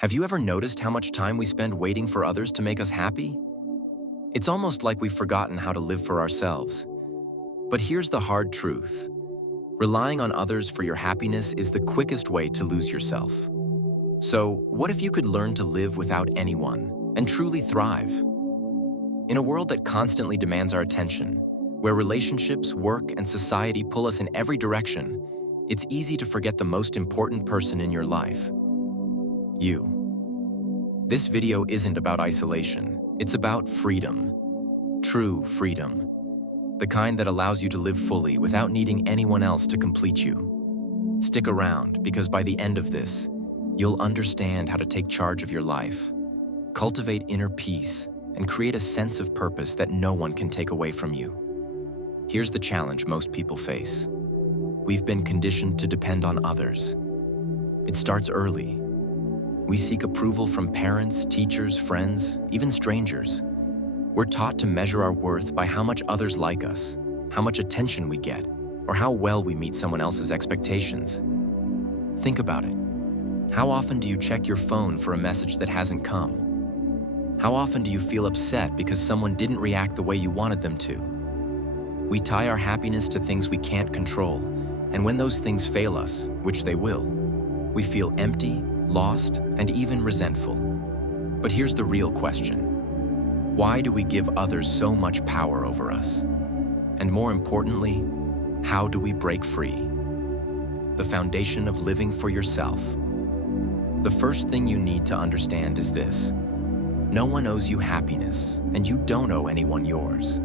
Have you ever noticed how much time we spend waiting for others to make us happy? It's almost like we've forgotten how to live for ourselves. But here's the hard truth. Relying on others for your happiness is the quickest way to lose yourself. So, what if you could learn to live without anyone and truly thrive? In a world that constantly demands our attention, where relationships, work, and society pull us in every direction, it's easy to forget the most important person in your life. You. This video isn't about isolation, it's about freedom. True freedom. The kind that allows you to live fully without needing anyone else to complete you. Stick around, because by the end of this, you'll understand how to take charge of your life, cultivate inner peace, and create a sense of purpose that no one can take away from you. Here's the challenge most people face. We've been conditioned to depend on others. It starts early. We seek approval from parents, teachers, friends, even strangers. We're taught to measure our worth by how much others like us, how much attention we get, or how well we meet someone else's expectations. Think about it. How often do you check your phone for a message that hasn't come? How often do you feel upset because someone didn't react the way you wanted them to? We tie our happiness to things we can't control, and when those things fail us, which they will, we feel empty, lost, and even resentful. But here's the real question. Why do we give others so much power over us? And more importantly, how do we break free? The foundation of living for yourself. The first thing you need to understand is this. No one owes you happiness, and you don't owe anyone yours.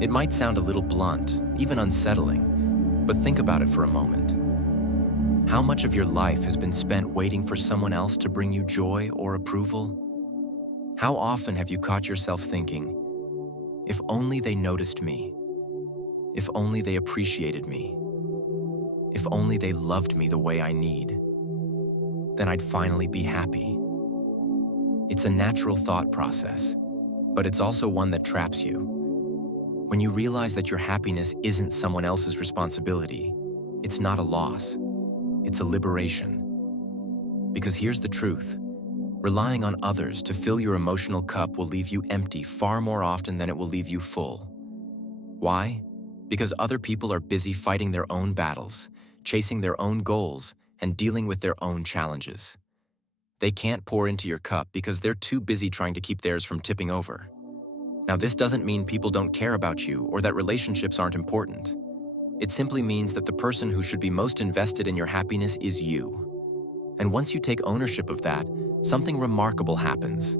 It might sound a little blunt, even unsettling, but think about it for a moment. How much of your life has been spent waiting for someone else to bring you joy or approval? How often have you caught yourself thinking, if only they noticed me, if only they appreciated me, if only they loved me the way I need, then I'd finally be happy. It's a natural thought process, but it's also one that traps you. When you realize that your happiness isn't someone else's responsibility, it's not a loss. It's a liberation. Because here's the truth. Relying on others to fill your emotional cup will leave you empty far more often than it will leave you full. Why? Because other people are busy fighting their own battles, chasing their own goals, and dealing with their own challenges. They can't pour into your cup because they're too busy trying to keep theirs from tipping over. Now, this doesn't mean people don't care about you or that relationships aren't important. It simply means that the person who should be most invested in your happiness is you. And once you take ownership of that, something remarkable happens.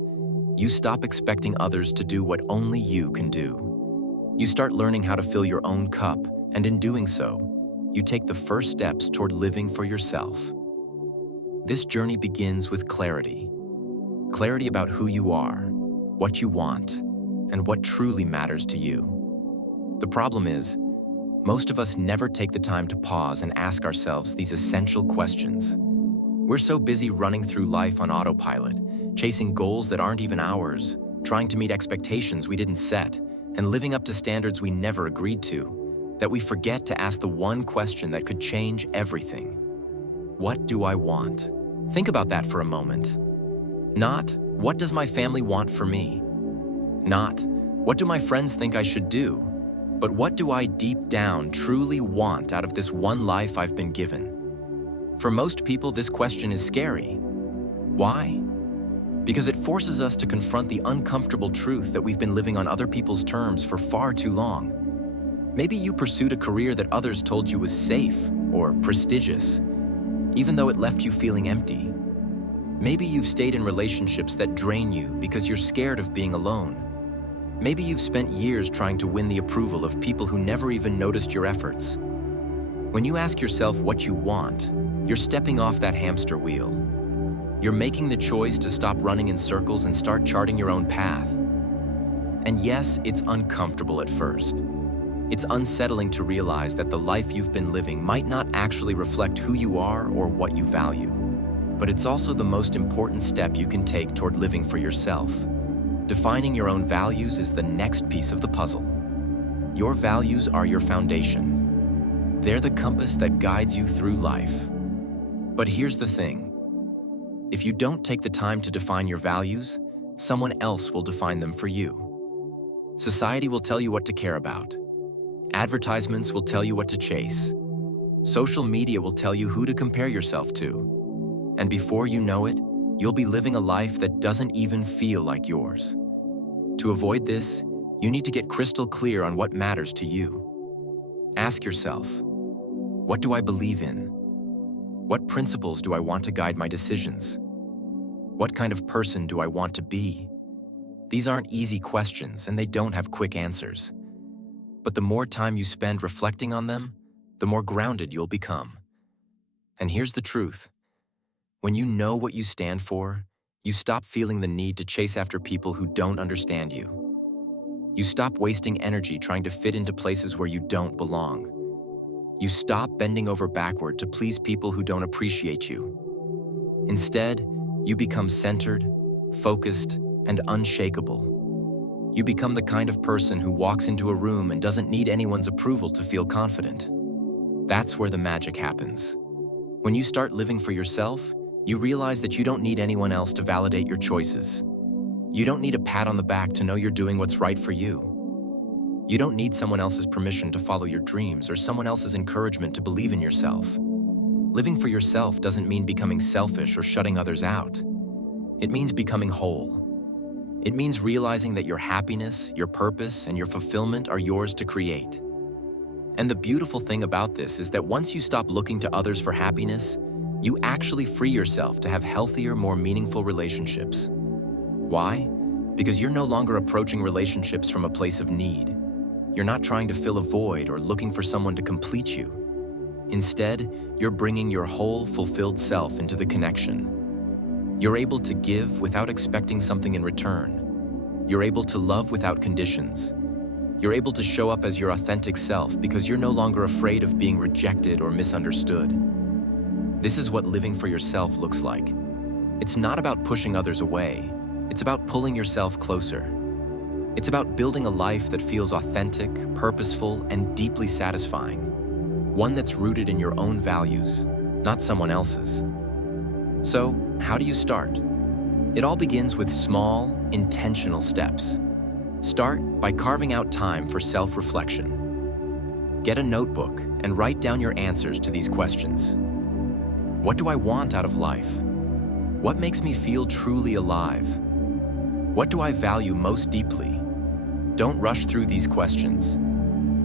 You stop expecting others to do what only you can do. You start learning how to fill your own cup, and in doing so, you take the first steps toward living for yourself. This journey begins with clarity. Clarity about who you are, what you want, and what truly matters to you. The problem is, most of us never take the time to pause and ask ourselves these essential questions. We're so busy running through life on autopilot, chasing goals that aren't even ours, trying to meet expectations we didn't set, and living up to standards we never agreed to, that we forget to ask the one question that could change everything. What do I want? Think about that for a moment. Not, what does my family want for me? Not, what do my friends think I should do? But what do I deep down truly want out of this one life I've been given? For most people, this question is scary. Why? Because it forces us to confront the uncomfortable truth that we've been living on other people's terms for far too long. Maybe you pursued a career that others told you was safe or prestigious, even though it left you feeling empty. Maybe you've stayed in relationships that drain you because you're scared of being alone. Maybe you've spent years trying to win the approval of people who never even noticed your efforts. When you ask yourself what you want, you're stepping off that hamster wheel. You're making the choice to stop running in circles and start charting your own path. And yes, it's uncomfortable at first. It's unsettling to realize that the life you've been living might not actually reflect who you are or what you value. But it's also the most important step you can take toward living for yourself. Defining your own values is the next piece of the puzzle. Your values are your foundation. They're the compass that guides you through life. But here's the thing. If you don't take the time to define your values, someone else will define them for you. Society will tell you what to care about. Advertisements will tell you what to chase. Social media will tell you who to compare yourself to. And before you know it, you'll be living a life that doesn't even feel like yours. To avoid this, you need to get crystal clear on what matters to you. Ask yourself, what do I believe in? What principles do I want to guide my decisions? What kind of person do I want to be? These aren't easy questions, and they don't have quick answers. But the more time you spend reflecting on them, the more grounded you'll become. And here's the truth. When you know what you stand for, you stop feeling the need to chase after people who don't understand you. You stop wasting energy trying to fit into places where you don't belong. You stop bending over backward to please people who don't appreciate you. Instead, you become centered, focused, and unshakable. You become the kind of person who walks into a room and doesn't need anyone's approval to feel confident. That's where the magic happens. When you start living for yourself, you realize that you don't need anyone else to validate your choices. You don't need a pat on the back to know you're doing what's right for you. You don't need someone else's permission to follow your dreams or someone else's encouragement to believe in yourself. Living for yourself doesn't mean becoming selfish or shutting others out. It means becoming whole. It means realizing that your happiness, your purpose, and your fulfillment are yours to create. And the beautiful thing about this is that once you stop looking to others for happiness, you actually free yourself to have healthier, more meaningful relationships. Why? Because you're no longer approaching relationships from a place of need. You're not trying to fill a void or looking for someone to complete you. Instead, you're bringing your whole, fulfilled self into the connection. You're able to give without expecting something in return. You're able to love without conditions. You're able to show up as your authentic self because you're no longer afraid of being rejected or misunderstood. This is what living for yourself looks like. It's not about pushing others away. It's about pulling yourself closer. It's about building a life that feels authentic, purposeful, and deeply satisfying. One that's rooted in your own values, not someone else's. So, how do you start? It all begins with small, intentional steps. Start by carving out time for self-reflection. Get a notebook and write down your answers to these questions. What do I want out of life? What makes me feel truly alive? What do I value most deeply? Don't rush through these questions.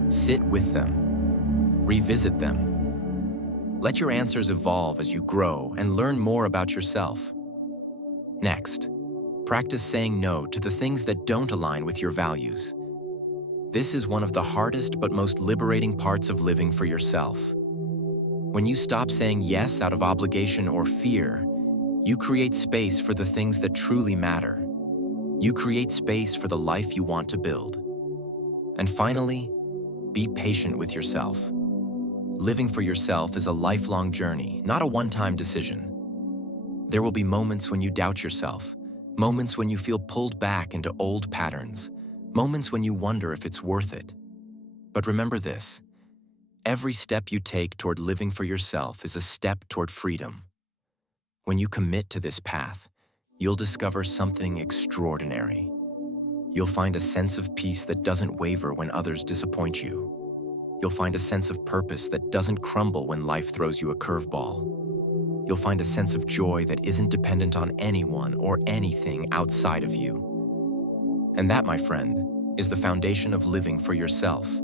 Sit with them. Revisit them. Let your answers evolve as you grow and learn more about yourself. Next, practice saying no to the things that don't align with your values. This is one of the hardest but most liberating parts of living for yourself. When you stop saying yes out of obligation or fear, you create space for the things that truly matter. You create space for the life you want to build. And finally, be patient with yourself. Living for yourself is a lifelong journey, not a one-time decision. There will be moments when you doubt yourself, moments when you feel pulled back into old patterns, moments when you wonder if it's worth it. But remember this, every step you take toward living for yourself is a step toward freedom. When you commit to this path, you'll discover something extraordinary. You'll find a sense of peace that doesn't waver when others disappoint you. You'll find a sense of purpose that doesn't crumble when life throws you a curveball. You'll find a sense of joy that isn't dependent on anyone or anything outside of you. And that, my friend, is the foundation of living for yourself.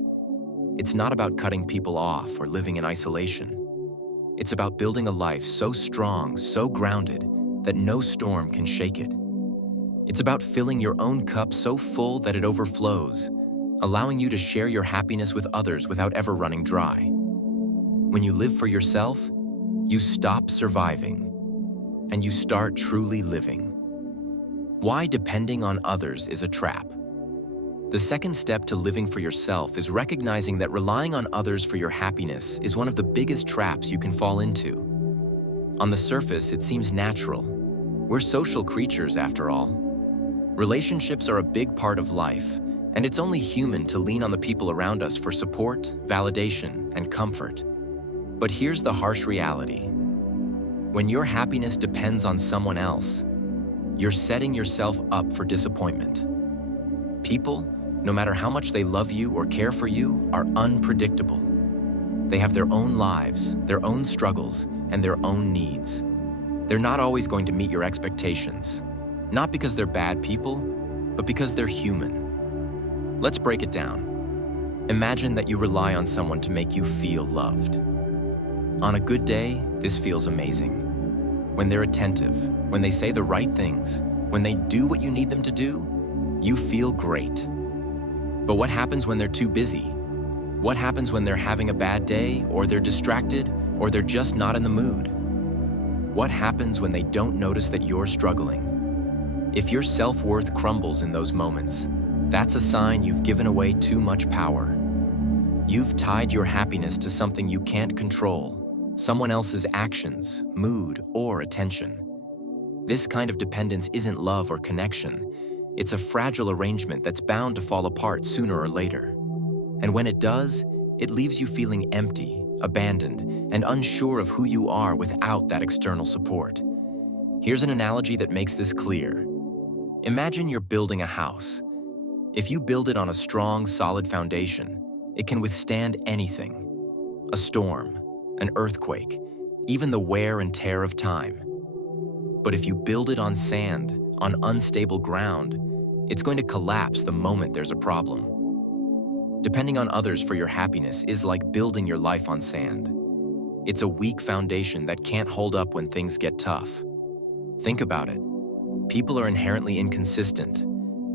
It's not about cutting people off or living in isolation. It's about building a life so strong, so grounded, that no storm can shake it. It's about filling your own cup so full that it overflows, allowing you to share your happiness with others without ever running dry. When you live for yourself, you stop surviving, and you start truly living. Why depending on others is a trap. The second step to living for yourself is recognizing that relying on others for your happiness is one of the biggest traps you can fall into. On the surface, it seems natural. We're social creatures, after all. Relationships are a big part of life, and it's only human to lean on the people around us for support, validation, and comfort. But here's the harsh reality. When your happiness depends on someone else, you're setting yourself up for disappointment. People, no matter how much they love you or care for you, are unpredictable. They have their own lives, their own struggles, and their own needs. They're not always going to meet your expectations, not because they're bad people, but because they're human. Let's break it down. Imagine that you rely on someone to make you feel loved. On a good day, this feels amazing. When they're attentive, when they say the right things, when they do what you need them to do, you feel great. But what happens when they're too busy? What happens when they're having a bad day, or they're distracted, or they're just not in the mood? What happens when they don't notice that you're struggling? If your self-worth crumbles in those moments, that's a sign you've given away too much power. You've tied your happiness to something you can't control, someone else's actions, mood, or attention. This kind of dependence isn't love or connection. It's a fragile arrangement that's bound to fall apart sooner or later. And when it does, it leaves you feeling empty, abandoned, and unsure of who you are without that external support. Here's an analogy that makes this clear. Imagine you're building a house. If you build it on a strong, solid foundation, it can withstand anything. A storm, an earthquake, even the wear and tear of time. But if you build it on sand, on unstable ground, it's going to collapse the moment there's a problem. Depending on others for your happiness is like building your life on sand. It's a weak foundation that can't hold up when things get tough. Think about it. People are inherently inconsistent.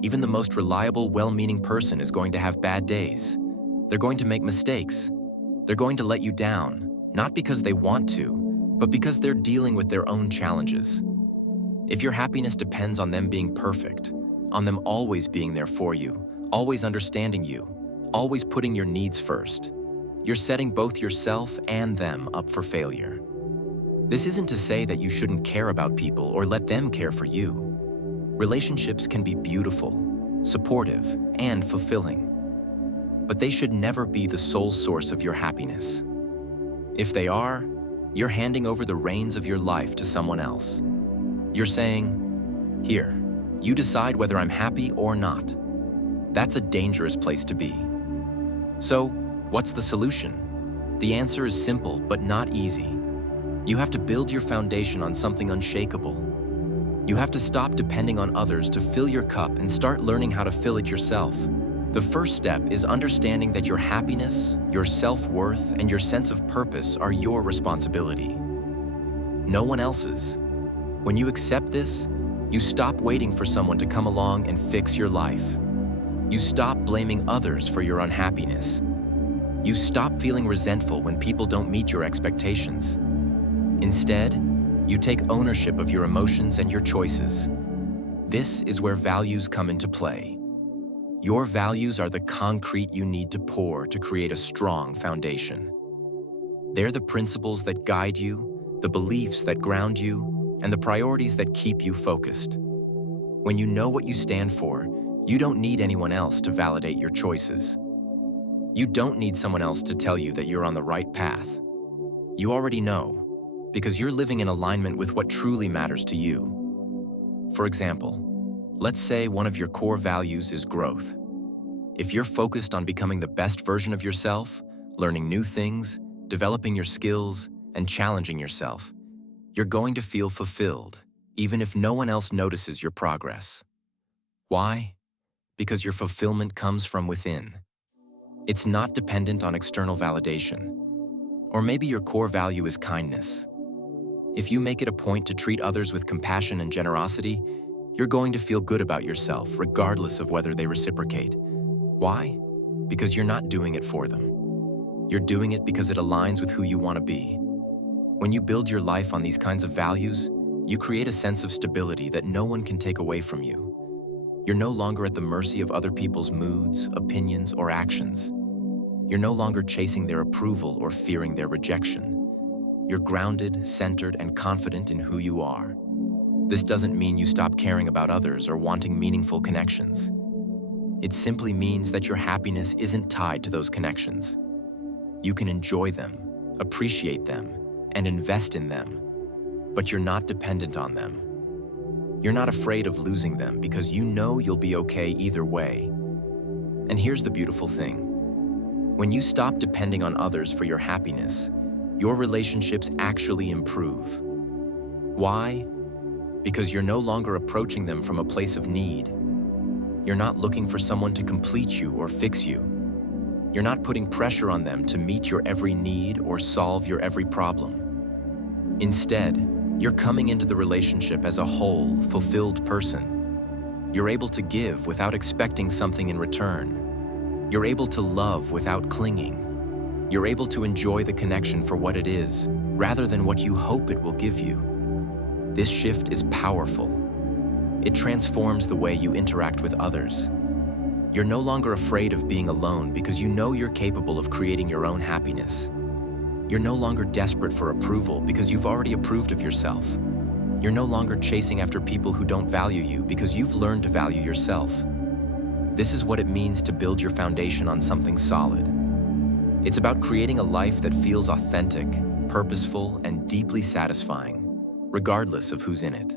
Even the most reliable, well-meaning person is going to have bad days. They're going to make mistakes. They're going to let you down, not because they want to, but because they're dealing with their own challenges. If your happiness depends on them being perfect, on them always being there for you, always understanding you, always putting your needs first, you're setting both yourself and them up for failure. This isn't to say that you shouldn't care about people or let them care for you. Relationships can be beautiful, supportive, and fulfilling. But they should never be the sole source of your happiness. If they are, you're handing over the reins of your life to someone else. You're saying, "Here, you decide whether I'm happy or not." That's a dangerous place to be. So, what's the solution? The answer is simple, but not easy. You have to build your foundation on something unshakable. You have to stop depending on others to fill your cup and start learning how to fill it yourself. The first step is understanding that your happiness, your self-worth, and your sense of purpose are your responsibility, no one else's. When you accept this, you stop waiting for someone to come along and fix your life. You stop blaming others for your unhappiness. You stop feeling resentful when people don't meet your expectations. Instead, you take ownership of your emotions and your choices. This is where values come into play. Your values are the concrete you need to pour to create a strong foundation. They're the principles that guide you, the beliefs that ground you, and the priorities that keep you focused. When you know what you stand for, you don't need anyone else to validate your choices. You don't need someone else to tell you that you're on the right path. You already know, because you're living in alignment with what truly matters to you. For example, let's say one of your core values is growth. If you're focused on becoming the best version of yourself, learning new things, developing your skills, and challenging yourself, you're going to feel fulfilled, even if no one else notices your progress. Why? Because your fulfillment comes from within. It's not dependent on external validation. Or maybe your core value is kindness. If you make it a point to treat others with compassion and generosity, you're going to feel good about yourself regardless of whether they reciprocate. Why? Because you're not doing it for them. You're doing it because it aligns with who you want to be. When you build your life on these kinds of values, you create a sense of stability that no one can take away from you. You're no longer at the mercy of other people's moods, opinions, or actions. You're no longer chasing their approval or fearing their rejection. You're grounded, centered, and confident in who you are. This doesn't mean you stop caring about others or wanting meaningful connections. It simply means that your happiness isn't tied to those connections. You can enjoy them, appreciate them, and invest in them, but you're not dependent on them. You're not afraid of losing them because you know you'll be okay either way. And here's the beautiful thing. When you stop depending on others for your happiness, your relationships actually improve. Why? Because you're no longer approaching them from a place of need. You're not looking for someone to complete you or fix you. You're not putting pressure on them to meet your every need or solve your every problem. Instead, you're coming into the relationship as a whole, fulfilled person. You're able to give without expecting something in return. You're able to love without clinging. You're able to enjoy the connection for what it is, rather than what you hope it will give you. This shift is powerful. It transforms the way you interact with others. You're no longer afraid of being alone because you know you're capable of creating your own happiness. You're no longer desperate for approval because you've already approved of yourself. You're no longer chasing after people who don't value you because you've learned to value yourself. This is what it means to build your foundation on something solid. It's about creating a life that feels authentic, purposeful, and deeply satisfying, regardless of who's in it.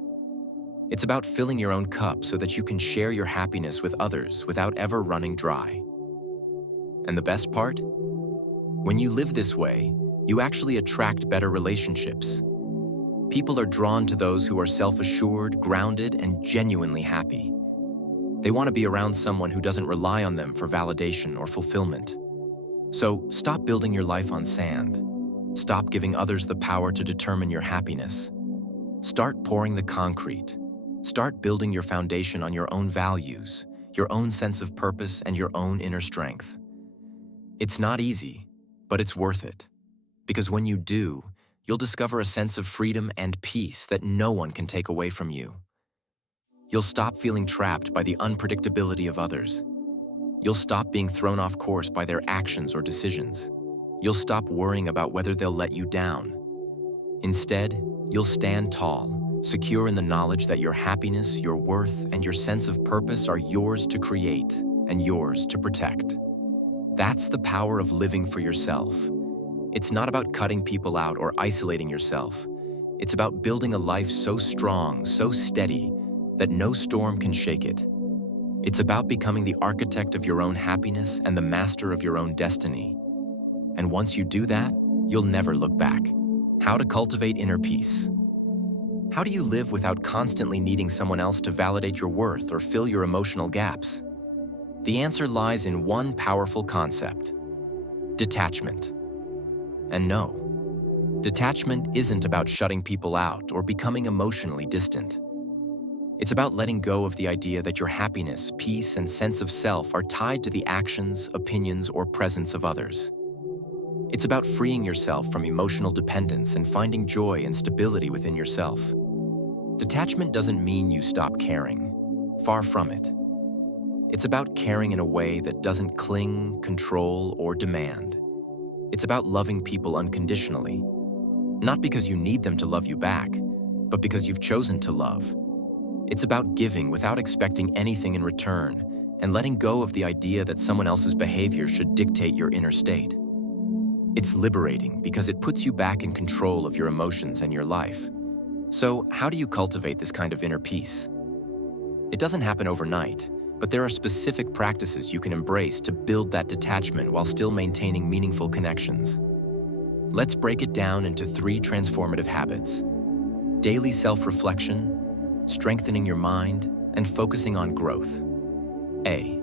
It's about filling your own cup so that you can share your happiness with others without ever running dry. And the best part? When you live this way, you actually attract better relationships. People are drawn to those who are self-assured, grounded, and genuinely happy. They want to be around someone who doesn't rely on them for validation or fulfillment. So stop building your life on sand. Stop giving others the power to determine your happiness. Start pouring the concrete. Start building your foundation on your own values, your own sense of purpose, and your own inner strength. It's not easy, but it's worth it. Because when you do, you'll discover a sense of freedom and peace that no one can take away from you. You'll stop feeling trapped by the unpredictability of others. You'll stop being thrown off course by their actions or decisions. You'll stop worrying about whether they'll let you down. Instead, you'll stand tall, secure in the knowledge that your happiness, your worth, and your sense of purpose are yours to create and yours to protect. That's the power of living for yourself. It's not about cutting people out or isolating yourself. It's about building a life so strong, so steady, that no storm can shake it. It's about becoming the architect of your own happiness and the master of your own destiny. And once you do that, you'll never look back. How to cultivate inner peace. How do you live without constantly needing someone else to validate your worth or fill your emotional gaps? The answer lies in one powerful concept: detachment. And no, detachment isn't about shutting people out or becoming emotionally distant. It's about letting go of the idea that your happiness, peace, and sense of self are tied to the actions, opinions, or presence of others. It's about freeing yourself from emotional dependence and finding joy and stability within yourself. Detachment doesn't mean you stop caring. Far from it. It's about caring in a way that doesn't cling, control, or demand. It's about loving people unconditionally, not because you need them to love you back, but because you've chosen to love. It's about giving without expecting anything in return and letting go of the idea that someone else's behavior should dictate your inner state. It's liberating because it puts you back in control of your emotions and your life. So, how do you cultivate this kind of inner peace? It doesn't happen overnight, but there are specific practices you can embrace to build that detachment while still maintaining meaningful connections. Let's break it down into 3 transformative habits: daily self-reflection, strengthening your mind, and focusing on growth. A.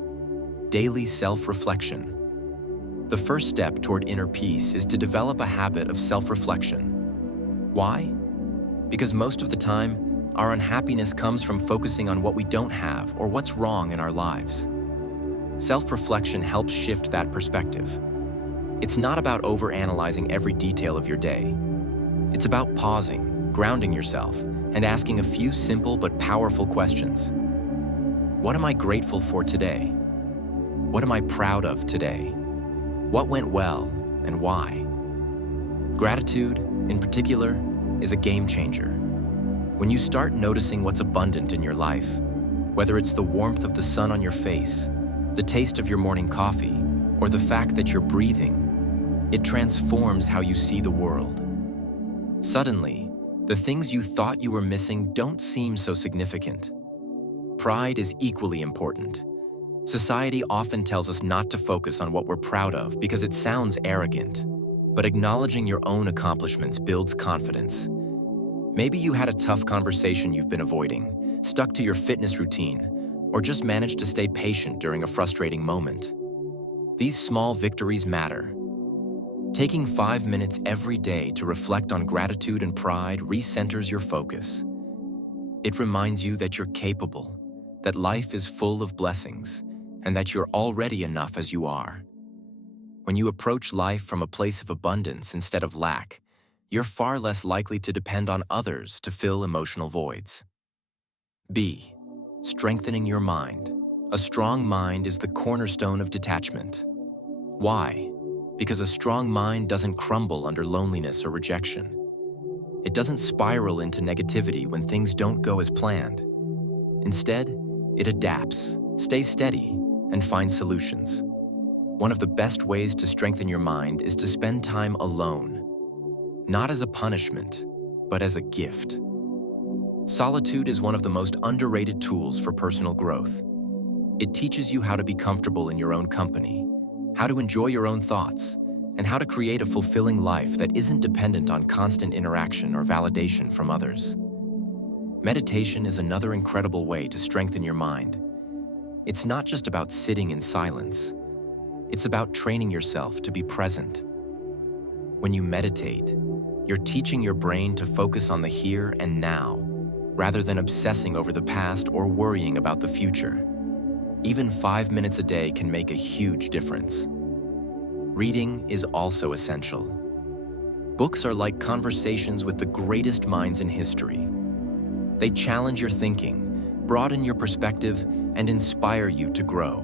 Daily self-reflection. The first step toward inner peace is to develop a habit of self-reflection. Why? Because most of the time, our unhappiness comes from focusing on what we don't have or what's wrong in our lives. Self-reflection helps shift that perspective. It's not about overanalyzing every detail of your day. It's about pausing, grounding yourself, and asking a few simple but powerful questions. What am I grateful for today? What am I proud of today? What went well and why? Gratitude, in particular, is a game changer. When you start noticing what's abundant in your life, whether it's the warmth of the sun on your face, the taste of your morning coffee, or the fact that you're breathing, it transforms how you see the world. Suddenly, The things you thought you were missing don't seem so significant. Pride is equally important. Society often tells us not to focus on what we're proud of because it sounds arrogant. But acknowledging your own accomplishments builds confidence. Maybe you had a tough conversation you've been avoiding, stuck to your fitness routine, or just managed to stay patient during a frustrating moment. These small victories matter. Taking 5 minutes every day to reflect on gratitude and pride recenters your focus. It reminds you that you're capable, that life is full of blessings, and that you're already enough as you are. When you approach life from a place of abundance instead of lack, you're far less likely to depend on others to fill emotional voids. B. Strengthening your mind. A strong mind is the cornerstone of detachment. Why? Because a strong mind doesn't crumble under loneliness or rejection. It doesn't spiral into negativity when things don't go as planned. Instead, it adapts, stays steady, and finds solutions. One of the best ways to strengthen your mind is to spend time alone, not as a punishment, but as a gift. Solitude is one of the most underrated tools for personal growth. It teaches you how to be comfortable in your own company, how to enjoy your own thoughts, and how to create a fulfilling life that isn't dependent on constant interaction or validation from others. Meditation is another incredible way to strengthen your mind. It's not just about sitting in silence. It's about training yourself to be present. When you meditate, you're teaching your brain to focus on the here and now, rather than obsessing over the past or worrying about the future. Even 5 minutes a day can make a huge difference. Reading is also essential. Books are like conversations with the greatest minds in history. They challenge your thinking, broaden your perspective, and inspire you to grow.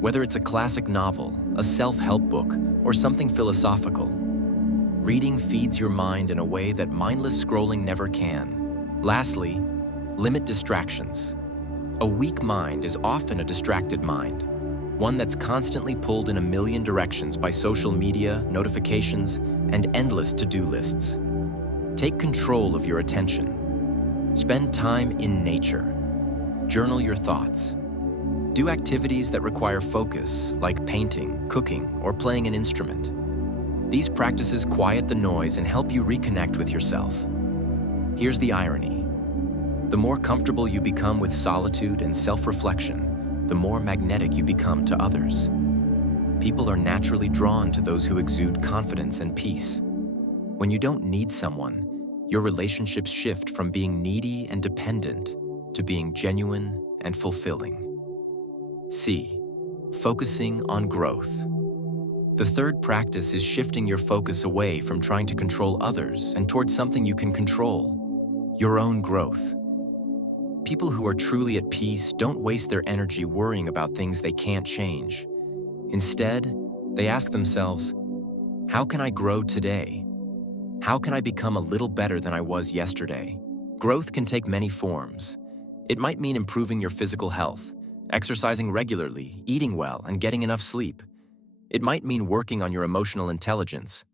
Whether it's a classic novel, a self-help book, or something philosophical, reading feeds your mind in a way that mindless scrolling never can. Lastly, limit distractions. A weak mind is often a distracted mind, one that's constantly pulled in a million directions by social media, notifications, and endless to-do lists. Take control of your attention. Spend time in nature. Journal your thoughts. Do activities that require focus, like painting, cooking, or playing an instrument. These practices quiet the noise and help you reconnect with yourself. Here's the irony. The more comfortable you become with solitude and self-reflection, the more magnetic you become to others. People are naturally drawn to those who exude confidence and peace. When you don't need someone, your relationships shift from being needy and dependent to being genuine and fulfilling. C. Focusing on growth. The third practice is shifting your focus away from trying to control others and towards something you can control: your own growth. People who are truly at peace don't waste their energy worrying about things they can't change. Instead, they ask themselves, how can I grow today? How can I become a little better than I was yesterday? Growth can take many forms. It might mean improving your physical health, exercising regularly, eating well, and getting enough sleep. It might mean working on your emotional intelligence,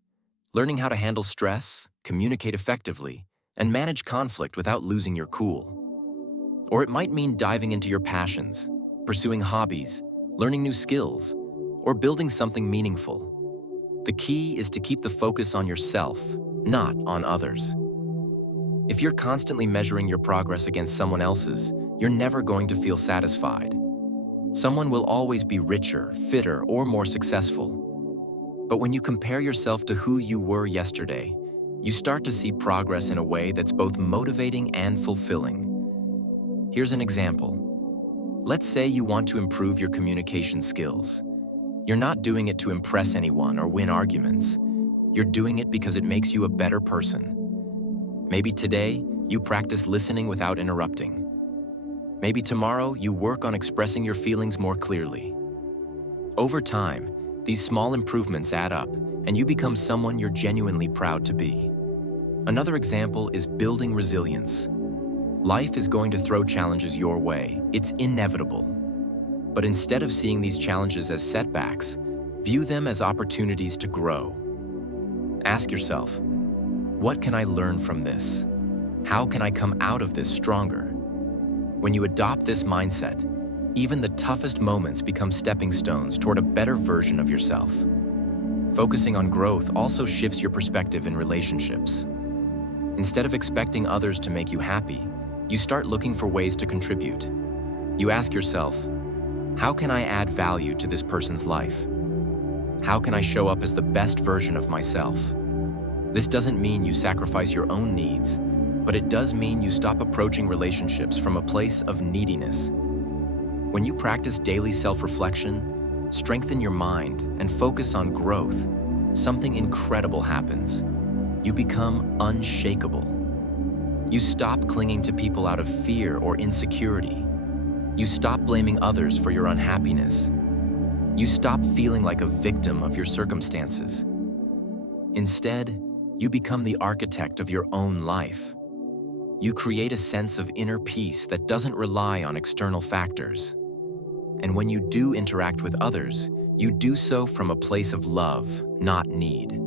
learning how to handle stress, communicate effectively, and manage conflict without losing your cool. Or it might mean diving into your passions, pursuing hobbies, learning new skills, or building something meaningful. The key is to keep the focus on yourself, not on others. If you're constantly measuring your progress against someone else's, you're never going to feel satisfied. Someone will always be richer, fitter, or more successful. But when you compare yourself to who you were yesterday, you start to see progress in a way that's both motivating and fulfilling. Here's an example. Let's say you want to improve your communication skills. You're not doing it to impress anyone or win arguments. You're doing it because it makes you a better person. Maybe today, you practice listening without interrupting. Maybe tomorrow, you work on expressing your feelings more clearly. Over time, these small improvements add up, and you become someone you're genuinely proud to be. Another example is building resilience. Life is going to throw challenges your way. It's inevitable. But instead of seeing these challenges as setbacks, view them as opportunities to grow. Ask yourself, What can I learn from this? How can I come out of this stronger? When you adopt this mindset, even the toughest moments become stepping stones toward a better version of yourself. Focusing on growth also shifts your perspective in relationships. Instead of expecting others to make you happy, you start looking for ways to contribute. You ask yourself, how can I add value to this person's life? How can I show up as the best version of myself? This doesn't mean you sacrifice your own needs, but it does mean you stop approaching relationships from a place of neediness. When you practice daily self-reflection, strengthen your mind, and focus on growth, something incredible happens. You become unshakable. You stop clinging to people out of fear or insecurity. You stop blaming others for your unhappiness. You stop feeling like a victim of your circumstances. Instead, you become the architect of your own life. You create a sense of inner peace that doesn't rely on external factors. And when you do interact with others, you do so from a place of love, not need.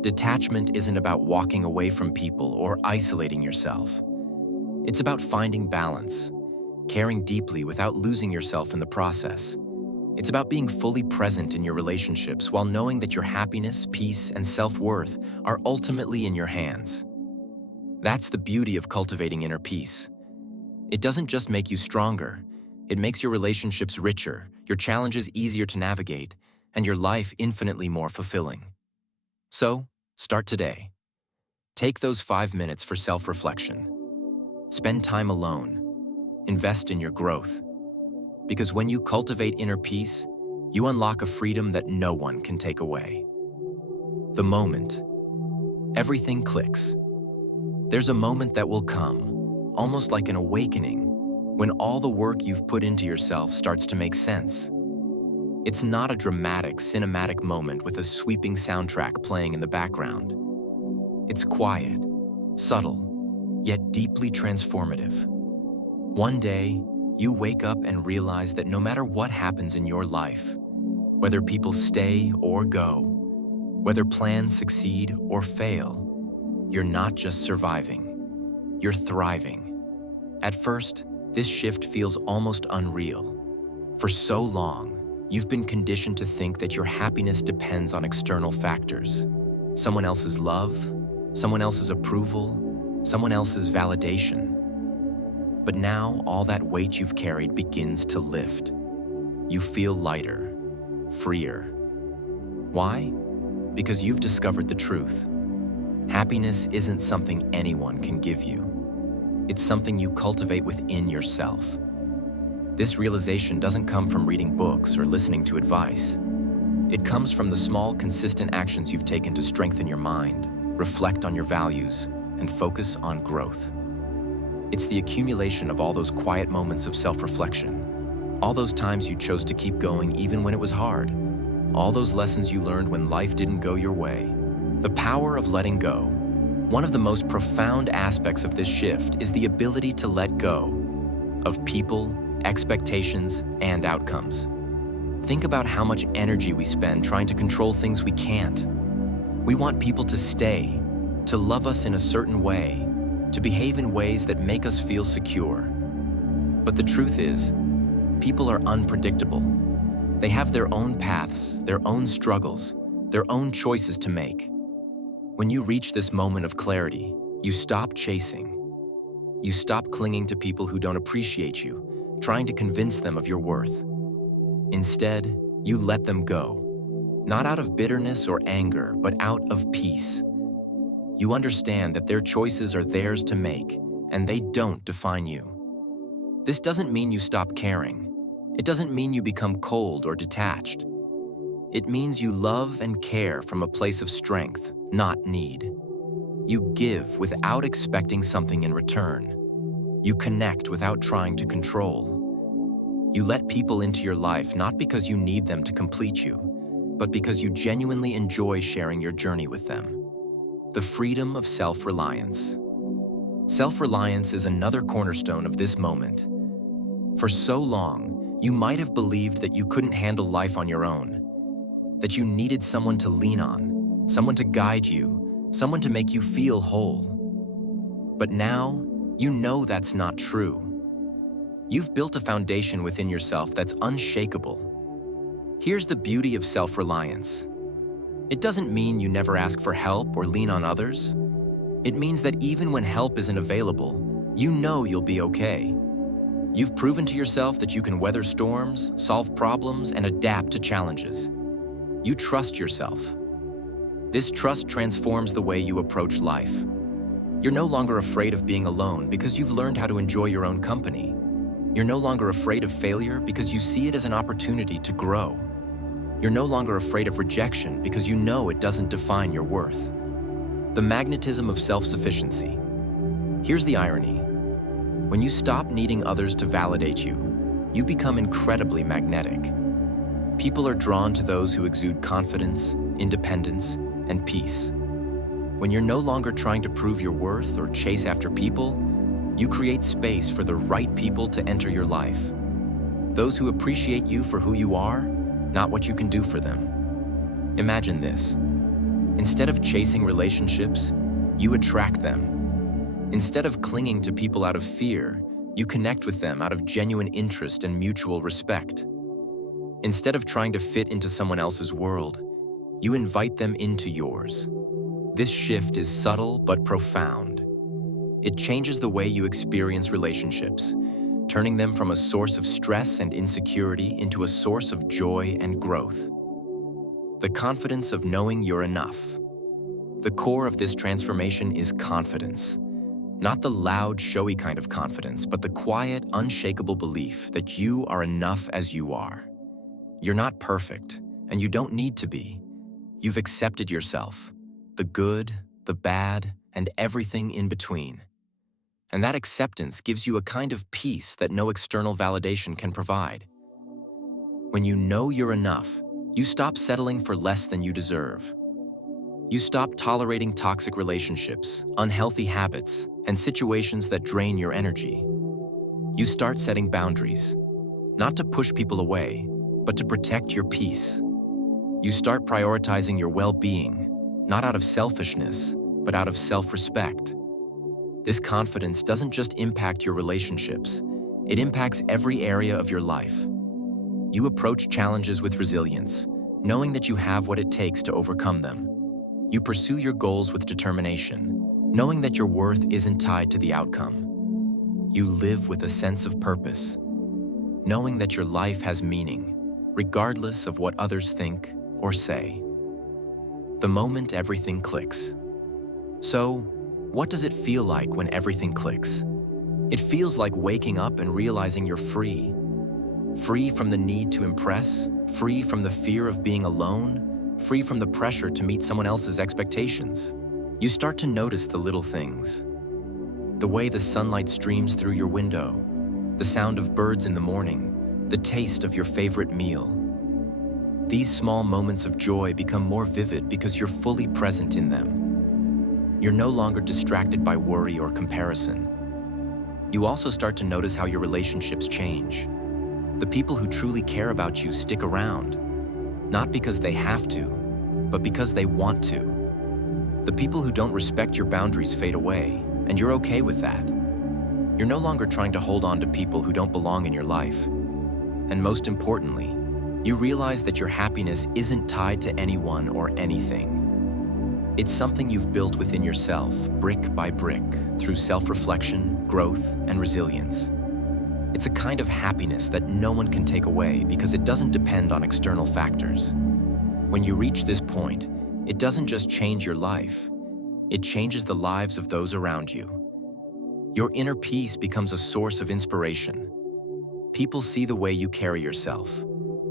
Detachment isn't about walking away from people or isolating yourself. It's about finding balance, caring deeply without losing yourself in the process. It's about being fully present in your relationships while knowing that your happiness, peace, and self-worth are ultimately in your hands. That's the beauty of cultivating inner peace. It doesn't just make you stronger, it makes your relationships richer, your challenges easier to navigate, and your life infinitely more fulfilling. So, start today. Take those 5 minutes for self-reflection. Spend time alone. Invest in your growth. Because when you cultivate inner peace, you unlock a freedom that no one can take away. The moment. Everything clicks. There's a moment that will come, almost like an awakening, when all the work you've put into yourself starts to make sense. It's not a dramatic, cinematic moment with a sweeping soundtrack playing in the background. It's quiet, subtle, yet deeply transformative. One day, you wake up and realize that no matter what happens in your life, whether people stay or go, whether plans succeed or fail, you're not just surviving, you're thriving. At first, this shift feels almost unreal. For so long, you've been conditioned to think that your happiness depends on external factors. Someone else's love, someone else's approval, someone else's validation. But now, all that weight you've carried begins to lift. You feel lighter, freer. Why? Because you've discovered the truth. Happiness isn't something anyone can give you. It's something you cultivate within yourself. This realization doesn't come from reading books or listening to advice. It comes from the small, consistent actions you've taken to strengthen your mind, reflect on your values, and focus on growth. It's the accumulation of all those quiet moments of self-reflection, all those times you chose to keep going even when it was hard, all those lessons you learned when life didn't go your way. The power of letting go. One of the most profound aspects of this shift is the ability to let go of people, expectations, and outcomes. Think about how much energy we spend trying to control things we can't. We want people to stay, to love us in a certain way, to behave in ways that make us feel secure. But the truth is, people are unpredictable. They have their own paths, their own struggles, their own choices to make. When you reach this moment of clarity, you stop chasing. You stop clinging to people who don't appreciate you, trying to convince them of your worth. Instead, you let them go, not out of bitterness or anger, but out of peace. You understand that their choices are theirs to make, and they don't define you. This doesn't mean you stop caring. It doesn't mean you become cold or detached. It means you love and care from a place of strength, not need. You give without expecting something in return. You connect without trying to control. You let people into your life not because you need them to complete you, but because you genuinely enjoy sharing your journey with them. The freedom of self-reliance. Self-reliance is another cornerstone of this moment. For so long, you might have believed that you couldn't handle life on your own, that you needed someone to lean on, someone to guide you, someone to make you feel whole. But now, you know that's not true. You've built a foundation within yourself that's unshakable. Here's the beauty of self-reliance. It doesn't mean you never ask for help or lean on others. It means that even when help isn't available, you know you'll be okay. You've proven to yourself that you can weather storms, solve problems, and adapt to challenges. You trust yourself. This trust transforms the way you approach life. You're no longer afraid of being alone because you've learned how to enjoy your own company. You're no longer afraid of failure because you see it as an opportunity to grow. You're no longer afraid of rejection because you know it doesn't define your worth. The magnetism of self-sufficiency. Here's the irony. When you stop needing others to validate you, you become incredibly magnetic. People are drawn to those who exude confidence, independence, and peace. When you're no longer trying to prove your worth or chase after people, you create space for the right people to enter your life. Those who appreciate you for who you are, not what you can do for them. Imagine this. Instead of chasing relationships, you attract them. Instead of clinging to people out of fear, you connect with them out of genuine interest and mutual respect. Instead of trying to fit into someone else's world, you invite them into yours. This shift is subtle but profound. It changes the way you experience relationships, turning them from a source of stress and insecurity into a source of joy and growth. The confidence of knowing you're enough. The core of this transformation is confidence. Not the loud, showy kind of confidence, but the quiet, unshakable belief that you are enough as you are. You're not perfect, and you don't need to be. You've accepted yourself, the good, the bad, and everything in between. And that acceptance gives you a kind of peace that no external validation can provide. When you know you're enough, you stop settling for less than you deserve. You stop tolerating toxic relationships, unhealthy habits, and situations that drain your energy. You start setting boundaries, not to push people away, but to protect your peace. You start prioritizing your well-being, not out of selfishness, but out of self-respect. This confidence doesn't just impact your relationships, it impacts every area of your life. You approach challenges with resilience, knowing that you have what it takes to overcome them. You pursue your goals with determination, knowing that your worth isn't tied to the outcome. You live with a sense of purpose, knowing that your life has meaning, regardless of what others think or say. The moment everything clicks. So, what does it feel like when everything clicks? It feels like waking up and realizing you're free. Free from the need to impress, free from the fear of being alone, free from the pressure to meet someone else's expectations. You start to notice the little things. The way the sunlight streams through your window, the sound of birds in the morning, the taste of your favorite meal. These small moments of joy become more vivid because you're fully present in them. You're no longer distracted by worry or comparison. You also start to notice how your relationships change. The people who truly care about you stick around, not because they have to, but because they want to. The people who don't respect your boundaries fade away, and you're okay with that. You're no longer trying to hold on to people who don't belong in your life. And most importantly, you realize that your happiness isn't tied to anyone or anything. It's something you've built within yourself, brick by brick, through self-reflection, growth, and resilience. It's a kind of happiness that no one can take away because it doesn't depend on external factors. When you reach this point, it doesn't just change your life, it changes the lives of those around you. Your inner peace becomes a source of inspiration. People see the way you carry yourself,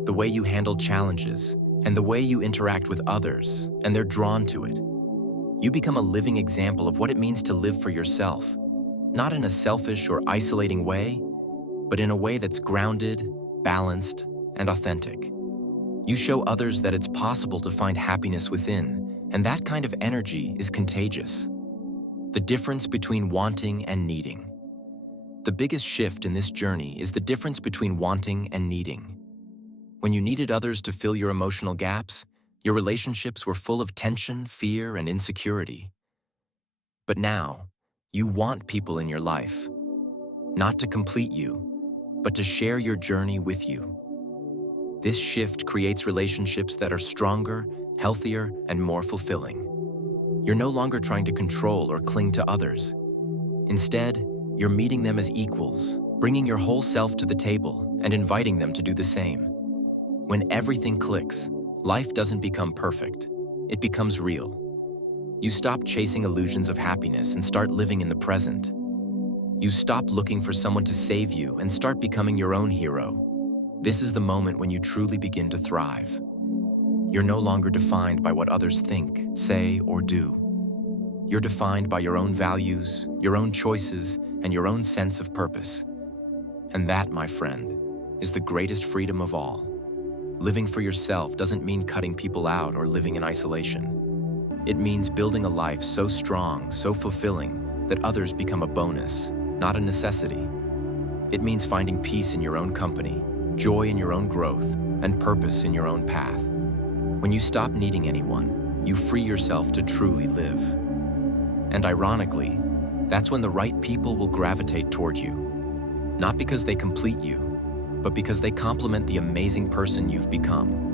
the way you handle challenges, and the way you interact with others, and they're drawn to it. You become a living example of what it means to live for yourself, not in a selfish or isolating way, but in a way that's grounded, balanced, and authentic. You show others that it's possible to find happiness within, and that kind of energy is contagious. The difference between wanting and needing. The biggest shift in this journey is the difference between wanting and needing. When you needed others to fill your emotional gaps, Your relationships were full of tension, fear, and insecurity. But now, you want people in your life, not to complete you, but to share your journey with you. This shift creates relationships that are stronger, healthier, and more fulfilling. You're no longer trying to control or cling to others. Instead, you're meeting them as equals, bringing your whole self to the table and inviting them to do the same. When everything clicks, life doesn't become perfect. It becomes real. You stop chasing illusions of happiness and start living in the present. You stop looking for someone to save you and start becoming your own hero. This is the moment when you truly begin to thrive. You're no longer defined by what others think, say, or do. You're defined by your own values, your own choices, and your own sense of purpose. And that, my friend, is the greatest freedom of all. Living for yourself doesn't mean cutting people out or living in isolation. It means building a life so strong, so fulfilling, that others become a bonus, not a necessity. It means finding peace in your own company, joy in your own growth, and purpose in your own path. When you stop needing anyone, you free yourself to truly live. And ironically, that's when the right people will gravitate toward you. Not because they complete you, but because they complement the amazing person you've become.